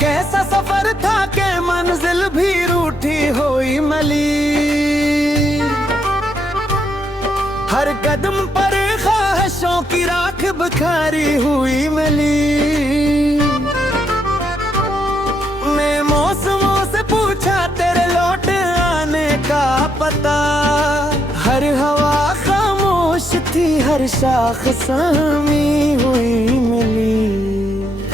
कैसा सफर था कि मंजिल भी रूठी हुई मिली। हर कदम पर ख्वाहिशों की राख बिखारी हुई मिली। मैं मौसमों से पूछा तेरे लौट आने का पता। हर हवा खामोश थी, हर शाख सामी हुई मिली।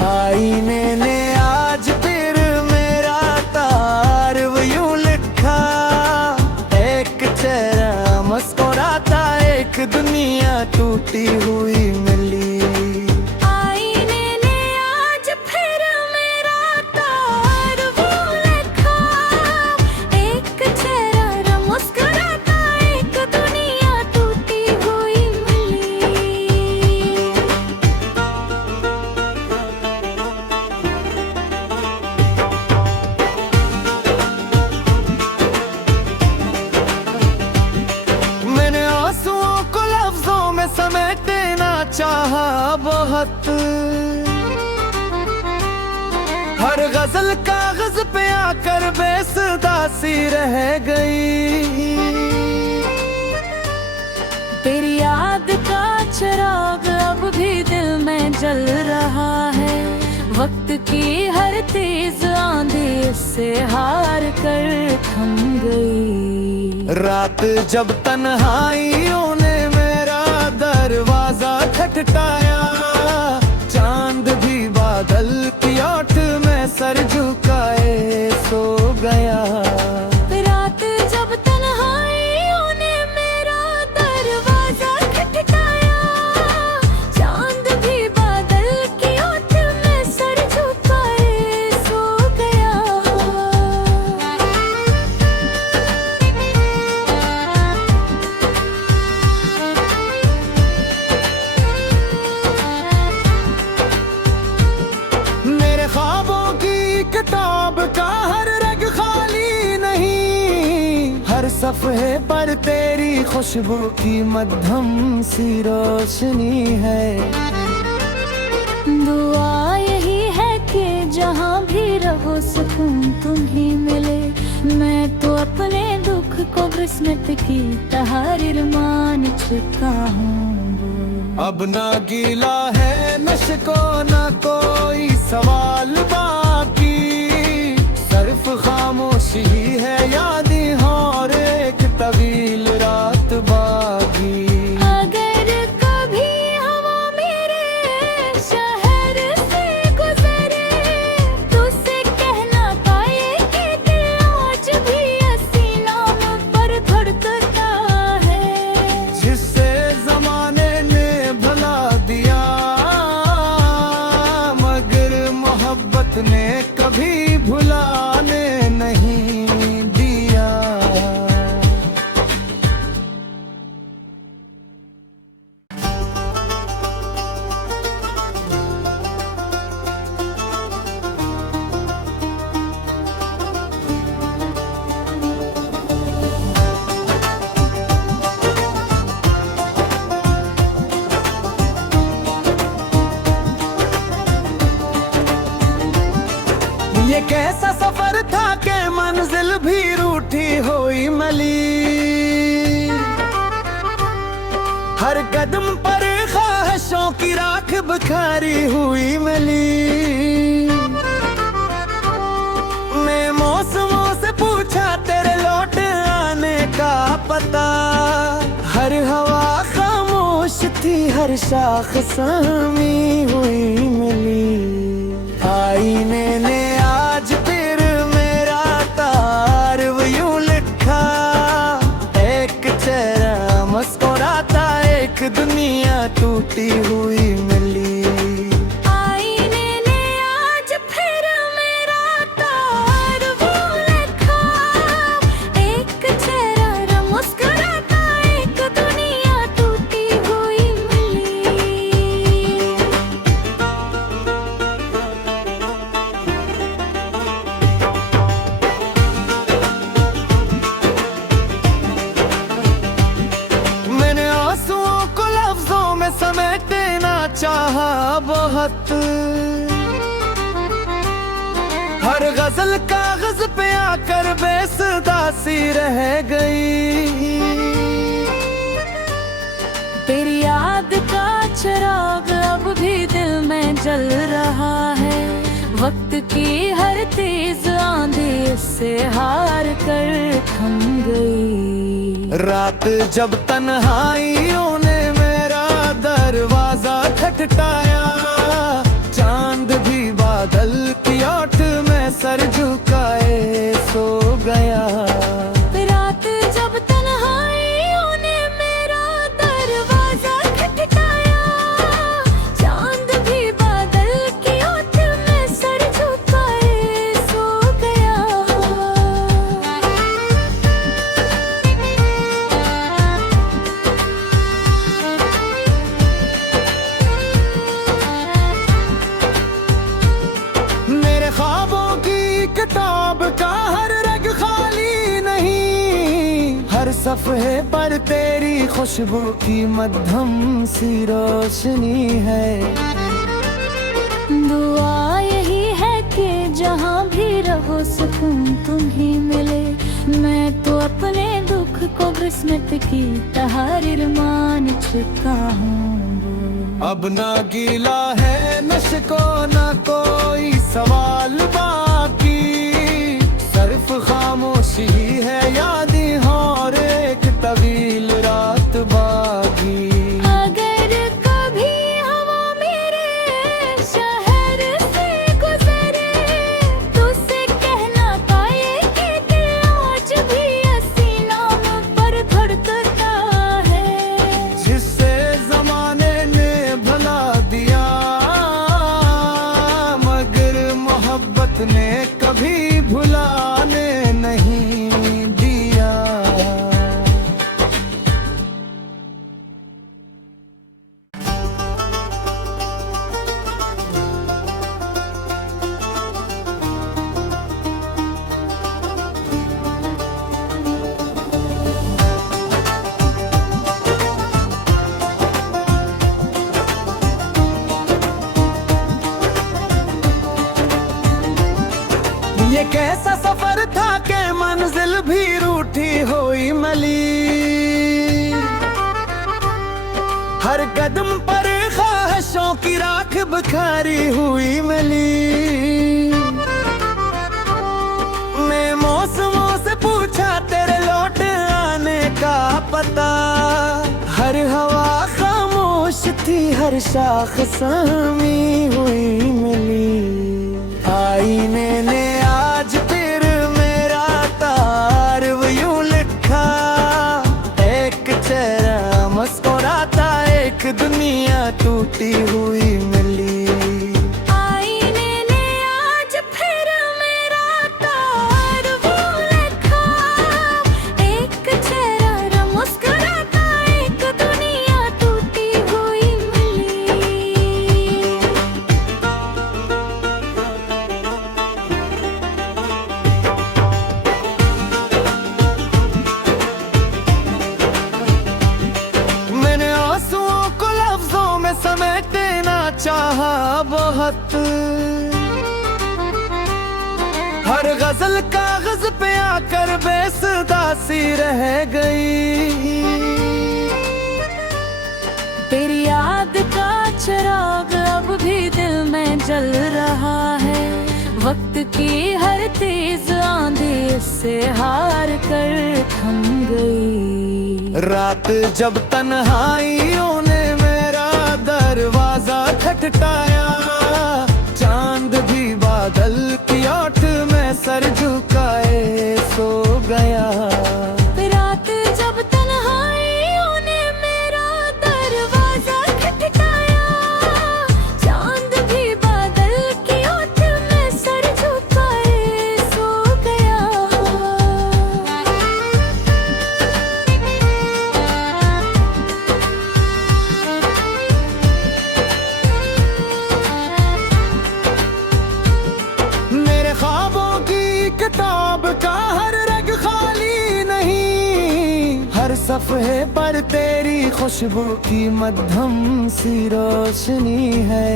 आईने ने आज फिर मेरा तार यूं लिखा, एक चेहरा मुस्कुराता, एक दुनिया टूटी हुई मिली। आईने ने आज फिर मेरा तार यूं लिखा, एक चेहरा मुस्कुराता, एक दुनिया टूटी हुई मिली। मैंने आंसुओं को लफ्जों में समेटना चाहा बहुत। हर गजल कागज पे आकर बेसुदा सी रह गई। तेरी याद का चिराग अब भी दिल में जल रहा है। वक्त की हर तेज आंधी इससे हार कर थम गई। रात जब तन्हाइयों ने मेरा दरवाजा खटखटाया, चांद भी बादल की ओट में सर झुकाए सो गया। रात जब तन्हाइयों ने मेरा दरवाजा खटखटाया, चांद भी बादल की ओट में सर झुकाए सो गया। मेरे ख्वाबों की किताब का हर रग खाली नहीं। हर सफ़े पर तेरी खुशबू की मध्यम सी रोशनी है। दुआ यही है कि जहाँ भी रहो सुकून तुम्हें मिले। मैं तो अपने दुख को किस्मत की तहरीर मान चुका हूँ। अब ना गीला है नशको, ना कोई सवाल बाकी। सिर्फ खामोशी है यादें और एक तवील रात बाकी। अगर कभी हवा मेरे शहर से गुजरे, तो उसे कहना पाए कि दिल आज भी सीनों पर धड़कता है। जिससे जमाने ने भुला दिया, मगर मोहब्बत ने कभी भुलाने नहीं दिया। ये कैसा सफर था कि मंजिल भी रूठी हुई मिली। हर कदम पर ख्वाहिशों की राख बिखारी हुई मिली। मैं मौसमों से पूछा तेरे लौट आने का पता। हर हवा खामोश थी, हर शाख सामी हुई मिली। आईने ने आज फिर मेरा तार यूं लिखा, एक चेहरा मुस्कुराता, एक दुनिया टूटी हुई मिली। आईने ने आज फिर मेरा तार यूं लिखा, एक चेहरा मुस्कुराता, एक दुनिया टूटी हुई मिली। चाहा बहुत। हर गजल कागज पे आकर बेसुदा सी रह गई। तेरी याद का चिराग अब भी दिल में जल रहा है। वक्त की हर तेज आंधी इससे हार कर थम गई। रात जब तन्हाइयों ने मेरा दरवाजा खटखटाया, चांद भी बादल की ओट में सर झुकाए सो गया। रात जब तन्हाइयों ने मेरा दरवाजा खटखटाया, चांद भी बादल की ओट में सर झुकाए सो गया। मेरे ख्वाबों की किताब का हर रग खाली नहीं, हर सफ़े पर तेरी खुशबू की मध्यम सी रोशनी है। दुआ यही है कि जहाँ भी रहो सुकून तुम्हें मिले। मैं तो अपने दुख को किस्मत की तहरीर मान चुका हूँ। अब ना गीला है नशको ना कोई सवाल बाकी, सिर्फ खामोशी है यादें और एक तवील रात बाकी। अगर कभी हवा मेरे शहर से गुजरे, तुझसे कहना पाए कि दिल आज भी इसी नाम पर धड़कता है। जिससे जमाने ने भुला दिया, मगर मोहब्बत ने कभी भुलाने नहीं दिया। ये कैसा सफर था कि मंजिल भी रूठी हुई मली, हर कदम पर ख्वाहिशों की राख बिखारी हुई मिली। मैं मौसमों से पूछा तेरे लौट आने का पता, हर हवा खामोश थी हर शाख सामी हुई मिली। आईने ने आज फिर मेरा तार यूं लिखा, एक चेहरा मुस्कुराता एक दुनिया टूटी हुई मिली। आईने ने आज फिर मेरा तार वो लिखा, एक चेहरा मुस्कुराता एक दुनिया टूटी हुई मिली। मैंने आंसुओं को लफ्जों में समेटना चाहा बहुत, हर गजल कागज पे आकर बेसुदा सी रह गई। तेरी याद का चिराग अब भी दिल में जल रहा है। वक्त की हर तेज आंधी इससे हार कर थम गई। रात जब तन्हाइयों ने मेरा दरवाजा खटखटाया, चांद भी बादल की ओट में सर झुकाए सो गया। रात जब तन्हाइयों ने मेरा दरवाजा खटखटाया, चांद भी बादल की ओट में सर झुकाए सो गया। मेरे ख्वाबों की किताब का हर रग खाली नहीं, हर सफ़े पर तेरी खुशबू की मध्यम सी रोशनी है।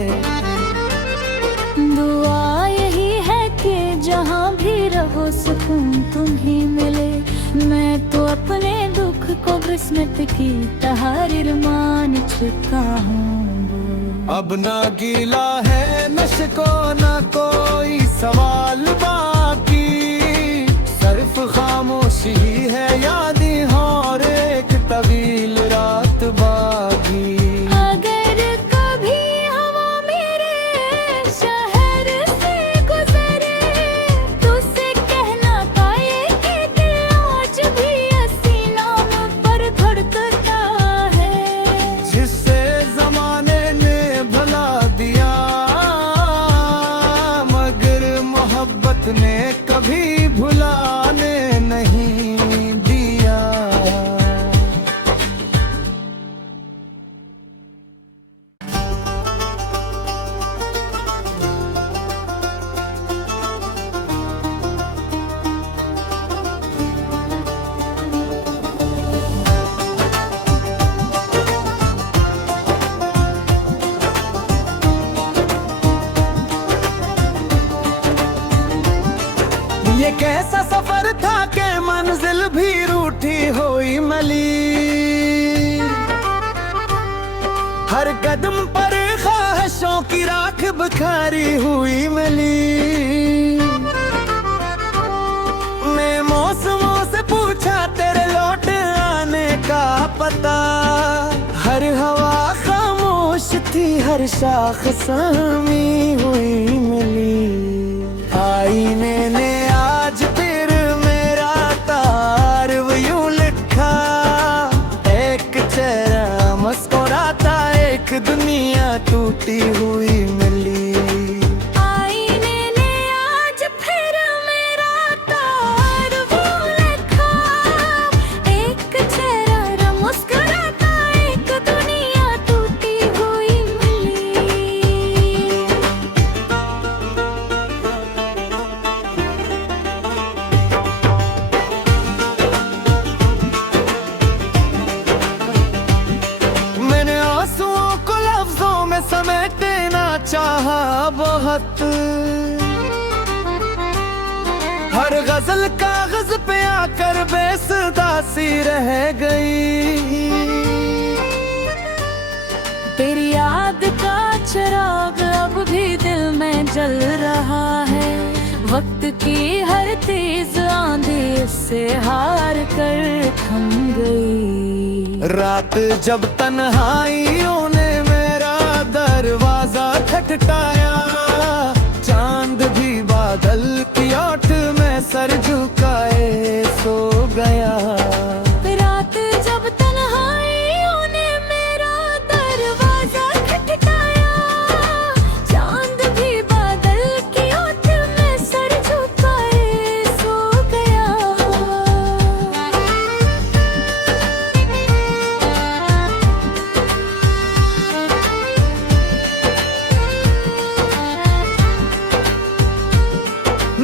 दुआ यही है कि सुकून तुम ही मिले। मैं तो अपने दुख को किस्मत की तहरीर मान चुका हूँ। अब ना गीला है नशको ना कोई सवाल बाकी, सिर्फ खामोशी है यादें और एक तवील रात बाकी। अगर कभी हवा मेरे शहर से गुजरे, तुझसे कहना पाए कि दिल आज भी इसी नाम पर धड़कता है। जिससे जमाने ने भुला दिया, मगर मोहब्बत ने कभी भुलाने नहीं दिया। ये कैसा सफर था कि मंजिल भी रूठी हुई मली, हर कदम पर ख्वाहिशों की राख बिखारी हुई मिली। मैं मौसमों से पूछा तेरे लौट आने का पता, हर हवा खामोश थी, हर शाख सामी हुई मिली। आईने ने आज फिर मेरा तार यूं लिखा, एक चेहरा मुस्कुराता, एक दुनिया टूटी हुई मिली। आईने ने आज फिर मेरा तार वो लिखा, एक चेहरा मुस्कुराता, एक दुनिया टूटी हुई मिली। मैंने आंसुओं को लफ्जों में समेटना चाहा बहुत, हर गजल कागज पे आकर बेसुदा सी रह गई। तेरी याद का चिराग अब भी दिल में जल रहा है। वक्त की हर तेज आंधी इससे हार कर थम गई। रात जब तन्हाइयों ने मेरा दरवाजा खटखटाया, चांद भी बादल की ओट में सर झुकाए सो गया। रात जब तन्हाइयों ने मेरा दरवाजा खटखटाया, चांद भी बादल की ओट में सर झुकाए सो गया।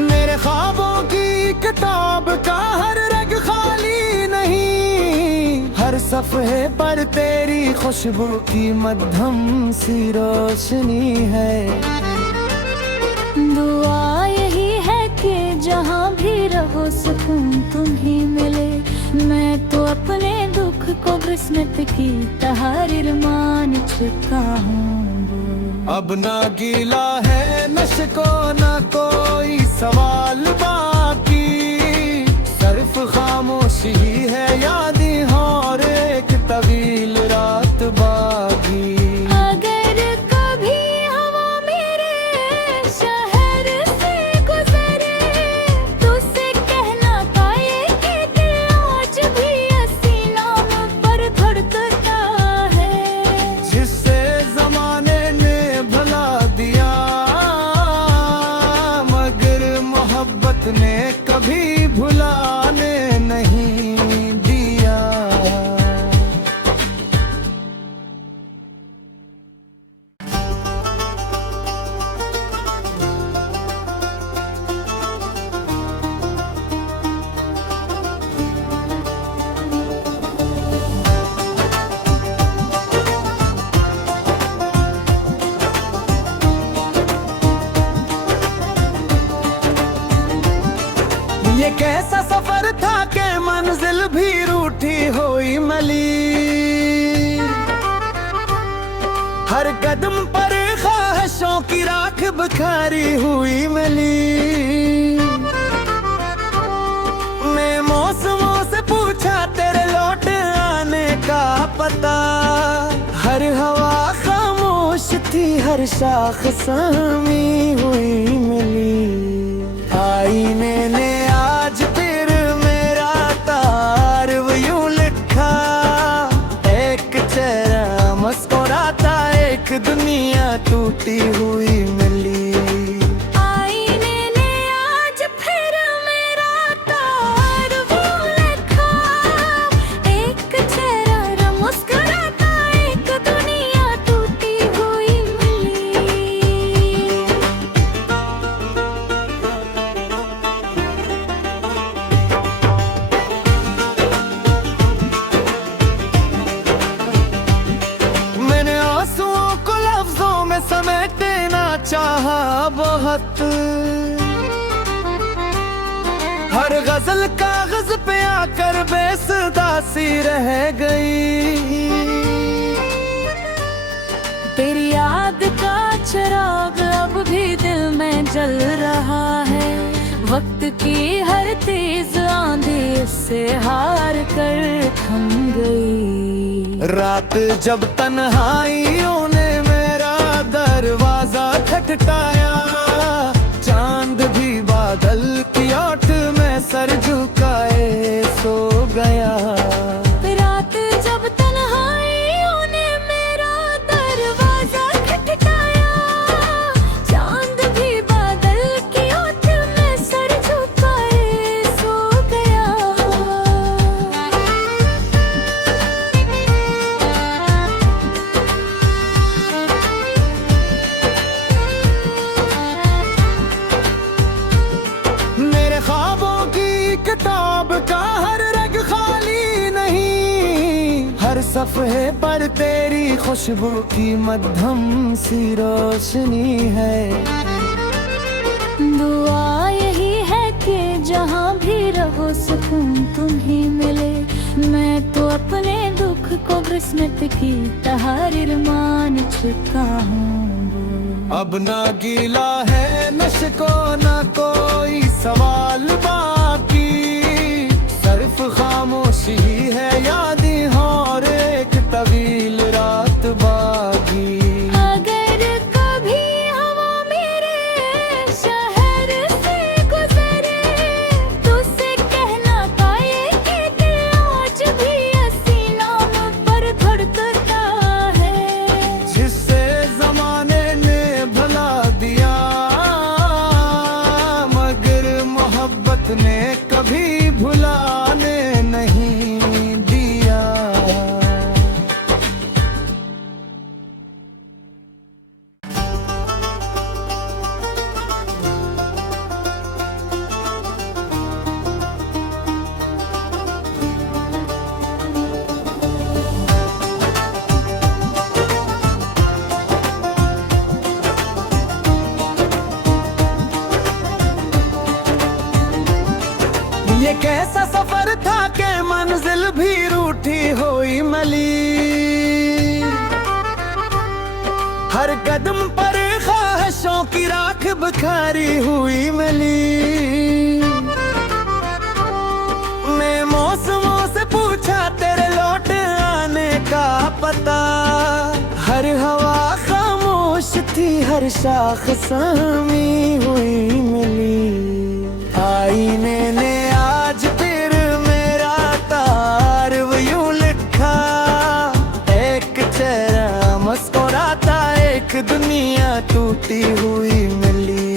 मेरे ख्वाबों की किताब का हर रग खाली नहीं, हर सफ़े पर तेरी खुशबू की मध्यम सी रोशनी है। दुआ यही है कि जहाँ भी रहो सुकून तुम ही मिले। मैं तो अपने दुख को किस्मत की तहरीर मान चुका हूँ। अब ना गीला है नशको ना कोई सवाल बाकी, सिर्फ खामोशी है यादें और एक तवील रात बाकी। अगर कभी हवा मेरे शहर से गुजरे, तुझसे कहना पाए कि दिल आज भी इसी नाम पर धड़कता है। जिससे जमाने ने भुला दिया, मगर मोहब्बत ने कभी भुलाने नहीं दिया। हर कदम पर ख्वाहिशों की राख बिखारी हुई मिली। मैं मौसमों से पूछा तेरे लौट आने का पता, हर हवा खामोश थी, हर शाख सामी हुई मिली। आईने ने आज फिर मेरा तार यूं लिखा, एक चेहरा मुस्कुराता, एक दुनिया टूटी हुई मिली। आईने ने आज फिर मेरा तार वो लिखा, एक चेहरा मुस्कुराता, एक दुनिया टूटी हुई मिली। मैंने आंसुओं को लफ्जों में समेटना चाहा बहुत, हर गजल कागज पे आकर बेसुदा सी रह गई। तेरी याद का चिराग अब भी दिल में जल रहा है, वक्त की हर तेज आंधी इससे हार कर थम गई। रात जब तन्हाइयों ने मेरा दरवाजा खटखटाया, चांद भी बादल की ओट में सर झुकाए सो गया। रात जब तन्हाइयों ने मेरा दरवाजा खटखटाया, चांद भी बादल की ओट में सर झुकाए सो गया। मेरे ख्वाबों की किताब का हर रग खाली नहीं, हर सफ़े पर तेरी खुशबू की मध्यम सी रोशनी है। दुआ यही है कि जहाँ भी रहो सुकून तुम्हें मिले, मैं तो अपने दुख को किस्मत की तहरीर मान चुका हूँ। अब ना गीला है नशको ना कोई सवाल बाकी, सिर्फ खामोशी है यादें और एक तवील रात बाकी। अगर कभी हवा मेरे शहर से गुजरे, तुझसे कहना पाए कि दिल आज भी इसी नाम पर धड़कता है। जिससे जमाने ने भुला दिया, मगर मोहब्बत ने कभी भुलाने नहीं दिया। ये कैसा सफर था कि मंजिल भी रूठी हुई मली, हर कदम पर ख्वाहिशों की राख बिखारी हुई मिली। मैं मौसमों से पूछा तेरे लौट आने का पता, हर हवा खामोश थी, हर शाख सामी हुई मिली। आईने ने आज फिर मेरा तार यूं लिखा, एक चेहरा मुस्कुराता, एक दुनिया टूटी हुई मिली।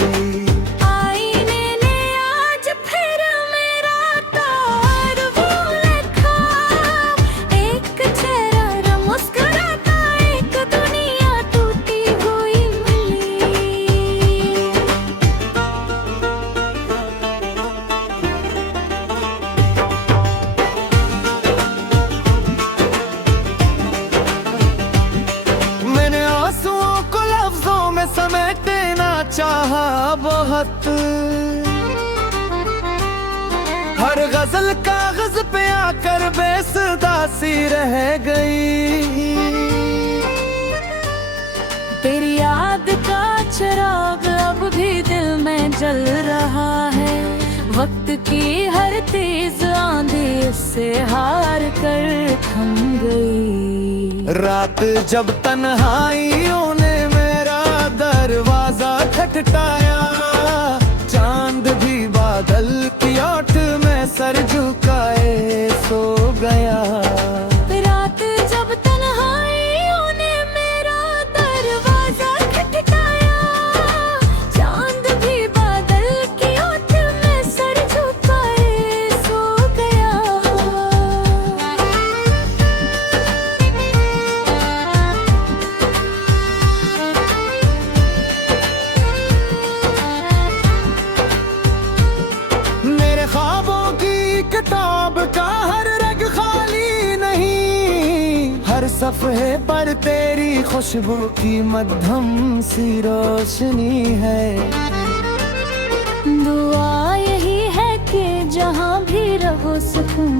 आईने ने आज फिर मेरा तार वो लिखा, एक चेहरा मुस्कुराता, एक दुनिया टूटी हुई मिली। मैंने आंसुओं को लफ्जों में समेटना चाहा बहुत, हर गजल कागज पे आकर बेसुदा सी रह गई। चिराग अब भी दिल में जल रहा है। वक्त की हर तेज आंधी इससे हार कर थम गई। रात जब तन्हाइयों ने मेरा दरवाजा खटखटाया, चांद भी बादल की ओट में सर झुकाए सो गया। रात जब तन्हाइयों ने मेरा दरवाजा खटखटाया, चांद भी बादल की ओट में सर झुकाए सो गया। मेरे ख्वाबों की किताब का हर रग खाली नहीं, हर सफ़े पर तेरी खुशबू की मध्यम सी रोशनी है। दुआ यही है कि जहाँ भी रहो सुकून